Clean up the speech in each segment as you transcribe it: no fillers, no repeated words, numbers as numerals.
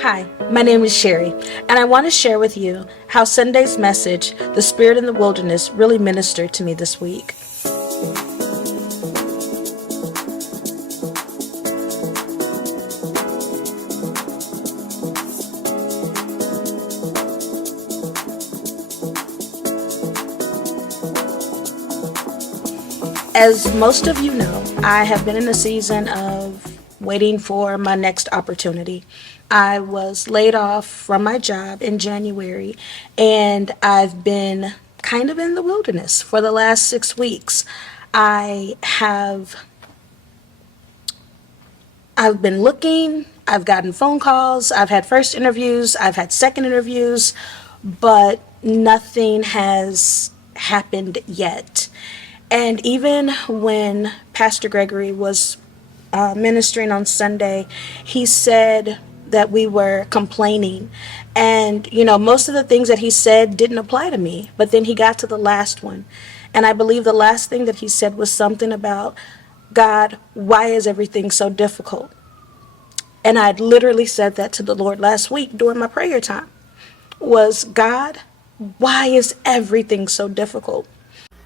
Hi, my name is Sherri, and I want to share with you how Sunday's message, The Spirit in the Wilderness, really ministered to me this week. As most of you know, I have been in a season of waiting for my next opportunity. I was laid off from my job in January, and I've been kind of in the wilderness for the last 6 weeks. I have I've been looking, I've gotten phone calls, I've had first interviews, I've had second interviews, but nothing has happened yet. And even when Pastor GreGory was ministering on Sunday, he said that we were complaining. And, most of the things that he said didn't apply to me. But then he got to the last one. And I believe the last thing that he said was something about, God, why is everything so difficult? And I'd literally said that to the Lord last week during my prayer time. Was, God, why is everything so difficult?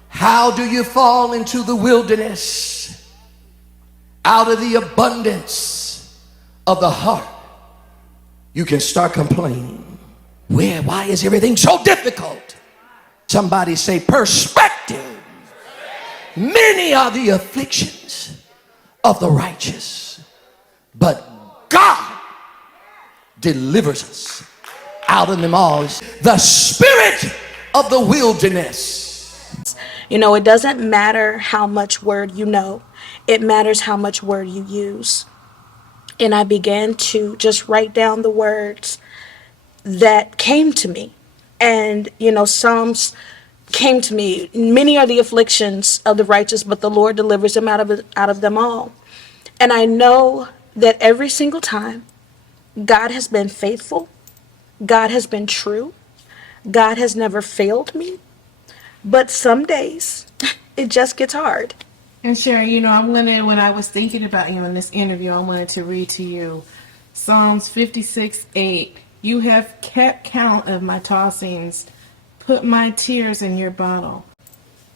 How do you fall into the wilderness? Out of the abundance of the heart, you can start complaining. Why is everything so difficult? Somebody say perspective. Many are the afflictions of the righteous, but God delivers us out of them all. The spirit of the wilderness. It doesn't matter how much word you know. It matters how much word you use. And I began to just write down the words that came to me. And, Psalms came to me. Many are the afflictions of the righteous, but the Lord delivers them out of them all. And I know that every single time God has been faithful, God has been true, God has never failed me. But some days it just gets hard. And Sherri, when I was thinking about you in this interview, I wanted to read to you Psalms 56:8. You have kept count of my tossings, put my tears in your bottle.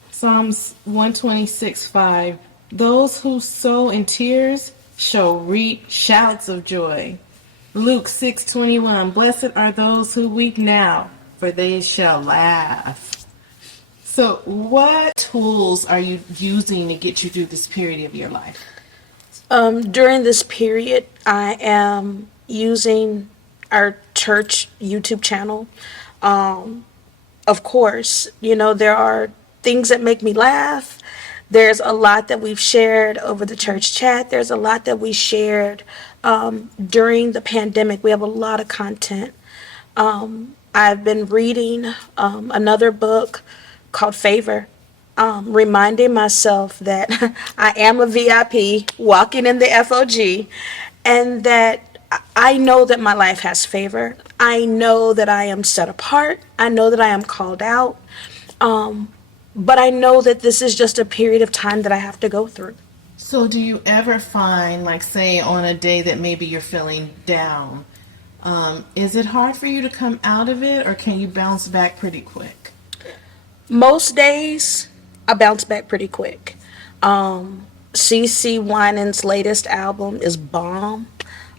Psalms 126:5. Those who sow in tears shall reap shouts of joy. Luke 6:21. Blessed are those who weep now, for they shall laugh. So, what tools are you using to get you through this period of your life? During this period, I am using our church YouTube channel. Of course, there are things that make me laugh. There's a lot that we've shared over the church chat. There's a lot that we shared during the pandemic. We have a lot of content. I've been reading another book called Favor, reminding myself that I am a VIP walking in the FOG, and that I know that my life has favor. I know that I am set apart. I know that I am called out. But I know that this is just a period of time that I have to go through. So, do you ever find, like, say, on a day that maybe you're feeling down, is it hard for you to come out of it, or can you bounce back pretty quick? Most days, I bounce back pretty quick. CC Winans' latest album is bomb.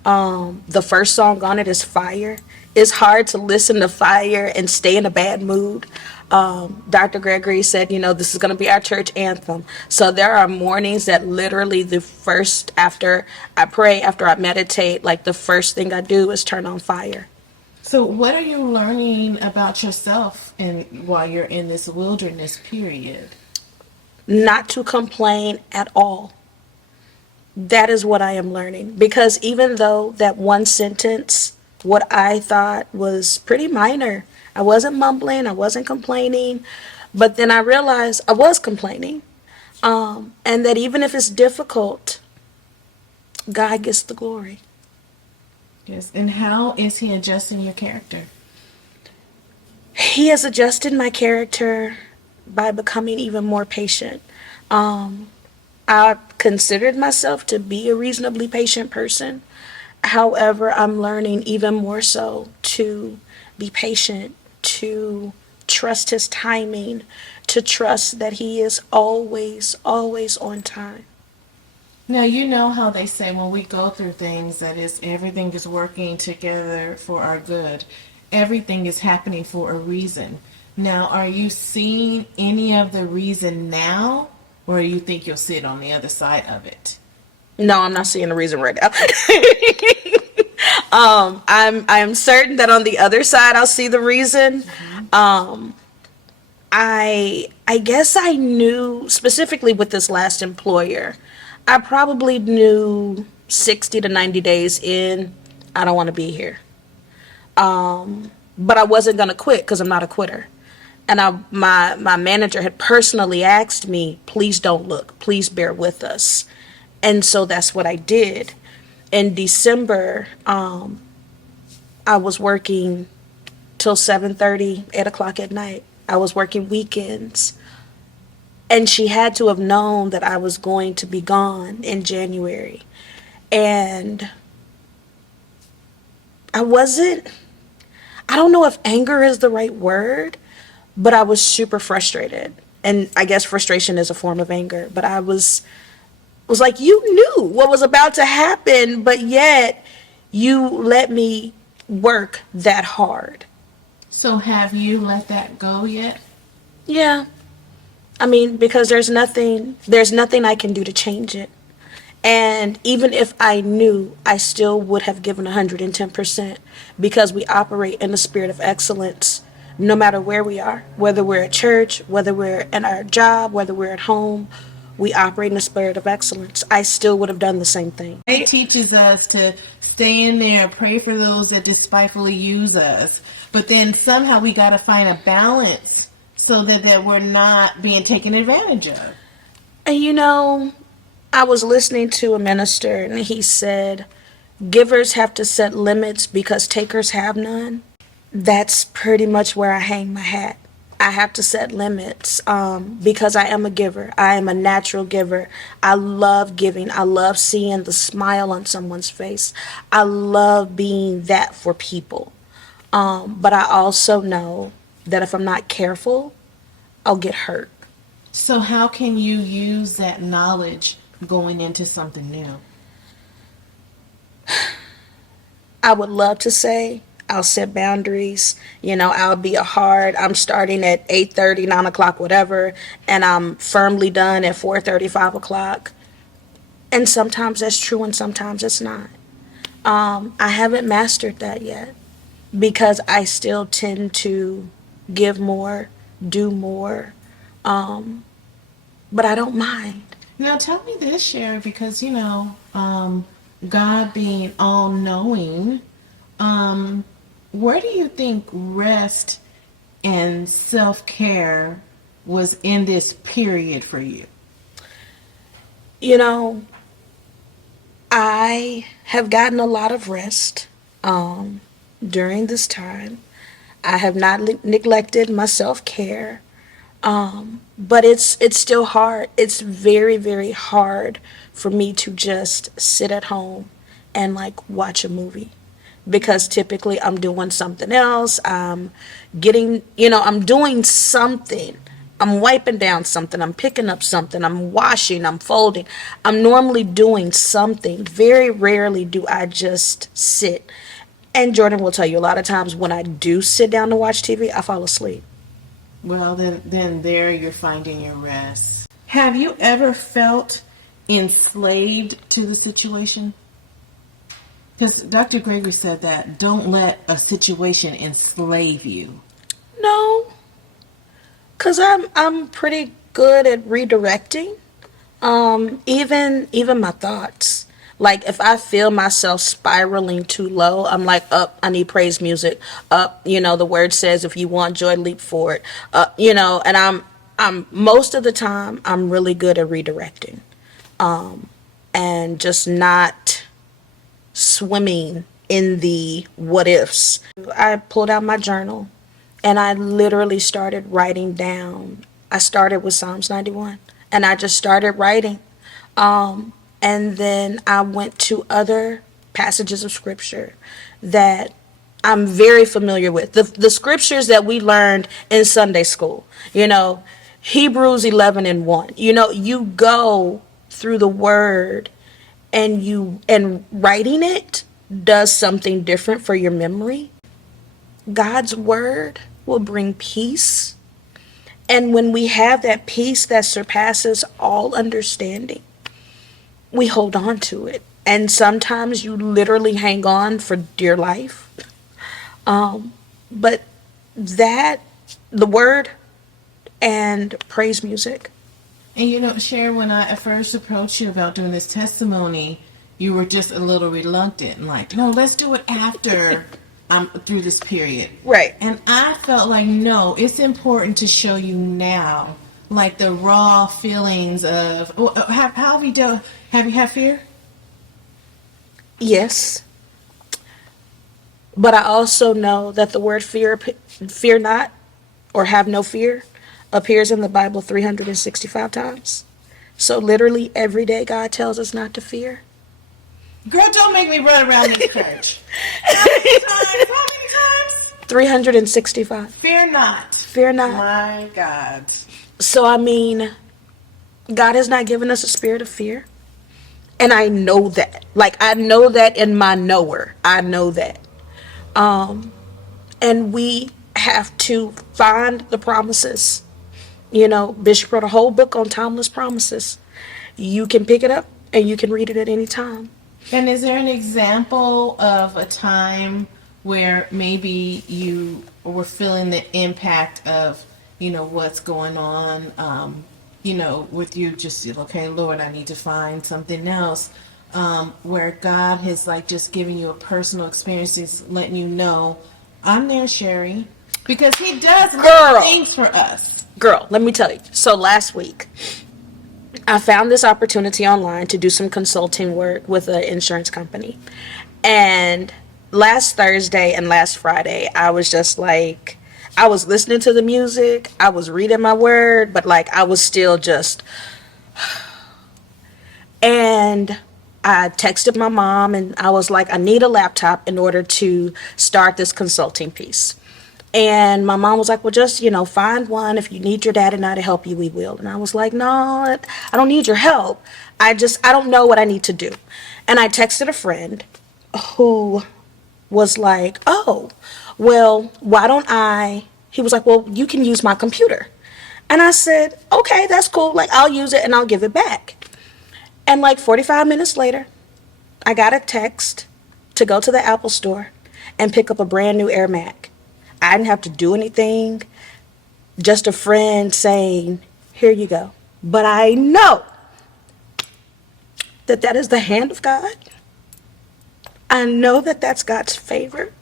The first song on it is Fire. It's hard to listen to Fire and stay in a bad mood. Dr. GreGory said, this is going to be our church anthem. So there are mornings that literally the first, after I pray, after I meditate, like the first thing I do is turn on Fire. So, what are you learning about yourself while you're in this wilderness period? Not to complain at all. That is what I am learning. Because even though that one sentence, what I thought was pretty minor, I wasn't mumbling, I wasn't complaining, but then I realized I was complaining. And that even if it's difficult, God gets the glory. Yes. And how is He adjusting your character? He has adjusted my character by becoming even more patient. I considered myself to be a reasonably patient person. However, I'm learning even more so to be patient, to trust his timing, to trust that he is always, always on time. Now, you know how they say when we go through things that is everything is working together for our good. Everything is happening for a reason. Now, are you seeing any of the reason now, or you think you'll sit on the other side of it? No, I'm not seeing the reason right now. I'm certain that on the other side I'll see the reason. I guess I knew specifically with this last employer. I probably knew 60 to 90 days in, I don't want to be here. But I wasn't going to quit because I'm not a quitter. And my manager had personally asked me, please don't look, please bear with us. And so that's what I did. In December, I was working till 7:30, 8 o'clock at night. I was working weekends. And she had to have known that I was going to be gone in January. And I wasn't, I don't know if anger is the right word, but I was super frustrated. And I guess frustration is a form of anger. But I was like, you knew what was about to happen, but yet you let me work that hard. So, have you let that go yet? Yeah. I mean, because there's nothing I can do to change it. And even if I knew, I still would have given 110% because we operate in the spirit of excellence no matter where we are, whether we're at church, whether we're in our job, whether we're at home, we operate in the spirit of excellence. I still would have done the same thing. It teaches us to stay in there, pray for those that despitefully use us. But then somehow we got to find a balance so that we're not being taken advantage of. And I was listening to a minister and he said, givers have to set limits because takers have none. That's pretty much where I hang my hat. I have to set limits because I am a giver. I am a natural giver. I love giving. I love seeing the smile on someone's face. I love being that for people. But I also know that if I'm not careful, I'll get hurt. So, how can you use that knowledge going into something new? I would love to say I'll set boundaries. I'll be I'm starting at 8:30, 9 o'clock, whatever, and I'm firmly done at 4:30, 5 o'clock. And sometimes that's true and sometimes it's not. I haven't mastered that yet because I still tend to give more, do more, but I don't mind. Now, tell me this, Sherri, because God being all knowing, where do you think rest and self care was in this period for you? You know, I have gotten a lot of rest during this time. I have not neglected my self care, but it's still hard. It's very, very hard for me to just sit at home and like watch a movie because typically I'm doing something else. I'm doing something. I'm wiping down something. I'm picking up something. I'm washing. I'm folding. I'm normally doing something. Very rarely do I just sit. And Jordan will tell you a lot of times when I do sit down to watch TV, I fall asleep. Well, then there you're finding your rest. Have you ever felt enslaved to the situation? Because Dr. GreGory said that don't let a situation enslave you. No, cause I'm pretty good at redirecting. Even my thoughts. Like if I feel myself spiraling too low, I'm like, up, I need praise music. Up, the word says if you want joy, leap for it. And I'm most of the time I'm really good at redirecting. And just not swimming in the what ifs. I pulled out my journal and I literally started writing down. I started with Psalms 91 and I just started writing. And then I went to other passages of scripture that I'm very familiar with. The scriptures that we learned in Sunday school, Hebrews 11:1. You go through the word and writing it does something different for your memory. God's word will bring peace. And when we have that peace that surpasses all understanding, we hold on to it. And sometimes you literally hang on for dear life. But the word and praise music. And Sherri, when I first approached you about doing this testimony, you were just a little reluctant, like, no, let's do it after I'm through this period. Right. And I felt like, no, it's important to show you now, like the raw feelings of, how have you dealt, have you had fear? Yes. But I also know that the word fear not, or have no fear, appears in the Bible 365 times. So literally every day God tells us not to fear. Girl, don't make me run around this church. How many times? How many times? 365. Fear not. Fear not. My God. So God has not given us a spirit of fear. And I know that. Like, I know that in my knower. I know that. And we have to find the promises. Bishop wrote a whole book on timeless promises. You can pick it up and you can read it at any time. And is there an example of a time where maybe you were feeling the impact of, what's going on, with you just, okay, Lord, I need to find something else, where God has just given you a personal experience, letting you know, I'm there, Sherri, because he does things for us. Girl, let me tell you. So last week, I found this opportunity online to do some consulting work with an insurance company. And last Thursday and last Friday, I was just like, I was listening to the music, I was reading my word, but I was still just... And I texted my mom and I was like, I need a laptop in order to start this consulting piece. And my mom was like, well, just, find one. If you need your dad and I to help you, we will. And I was like, no, I don't need your help. I don't know what I need to do. And I texted a friend who was like, oh, well, he was like, well, you can use my computer. And I said, okay, that's cool. I'll use it and I'll give it back. And 45 minutes later, I got a text to go to the Apple store and pick up a brand new Air Mac. I didn't have to do anything. Just a friend saying, here you go. But I know that is the hand of God. I know that that's God's favor.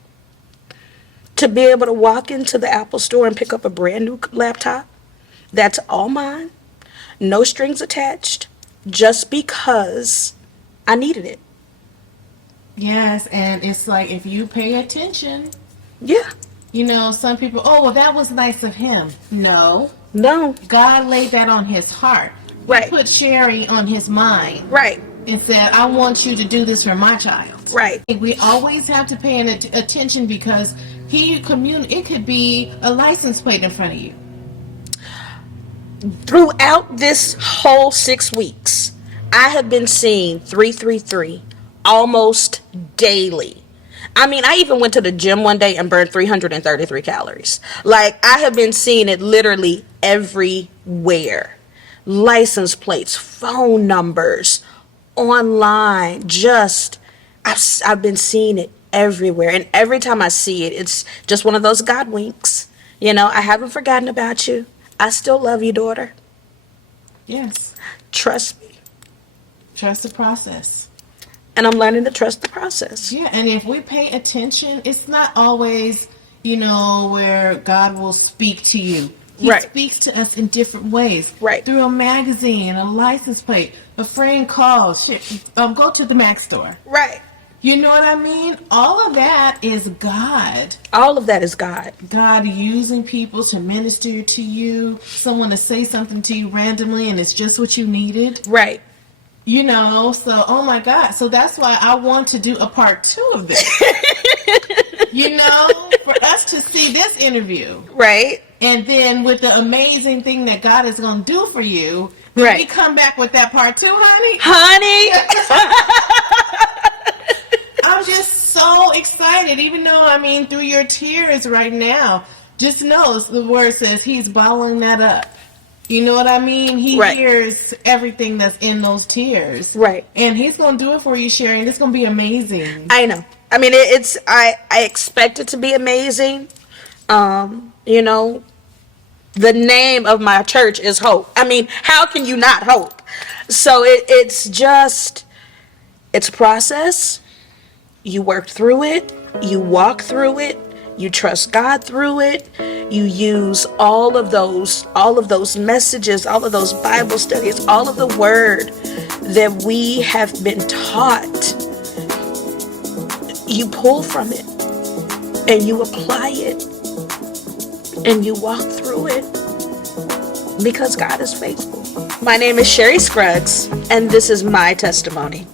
To be able to walk into the Apple store and pick up a brand new laptop, that's all mine. No strings attached. Just because I needed it. Yes, and it's like if you pay attention. Yeah. Some people, oh, well, that was nice of him. No. God laid that on his heart. Right. He put Sherri on his mind. Right. And said, I want you to do this for my child. Right. We always have to pay attention because it could be a license plate in front of you. Throughout this whole 6 weeks, I have been seeing 333 almost daily. I even went to the gym one day and burned 333 calories. I have been seeing it literally everywhere. License plates, phone numbers, online, I've been seeing it everywhere. And every time I see it, it's just one of those God winks. I haven't forgotten about you. I still love you, daughter. Yes. Trust me. Trust the process. And I'm learning to trust the process. Yeah, and if we pay attention, it's not always, where God will speak to you. He speaks to us in different ways. Right. Through a magazine, a license plate, a friend calls, go to the Mac store. Right. You know what I mean? All of that is God. All of that is God. God using people to minister to you, someone to say something to you randomly and it's just what you needed. Right. You know, so oh my God. So that's why I want to do a part 2 of this. You know, for us to see this interview. Right? And then with the amazing thing that God is going to do for you, then we Right. come back with that part 2, honey. I'm just so excited, even though, I mean, through your tears right now, just know the word says he's bottling that up. You know what I mean? He Right. hears everything that's in those tears. Right. And he's going to do it for you, Sherri, and it's going to be amazing. I know. I mean, I expect it to be amazing. You know, the name of my church is Hope. I mean, how can you not hope? So it's a process. You work through it. You walk through it. You trust God through it. You use all of those messages, all of those Bible studies, all of the word that we have been taught. You pull from it and you apply it and you walk through it because God is faithful. My name is Sherri Scruggs, and this is my testimony.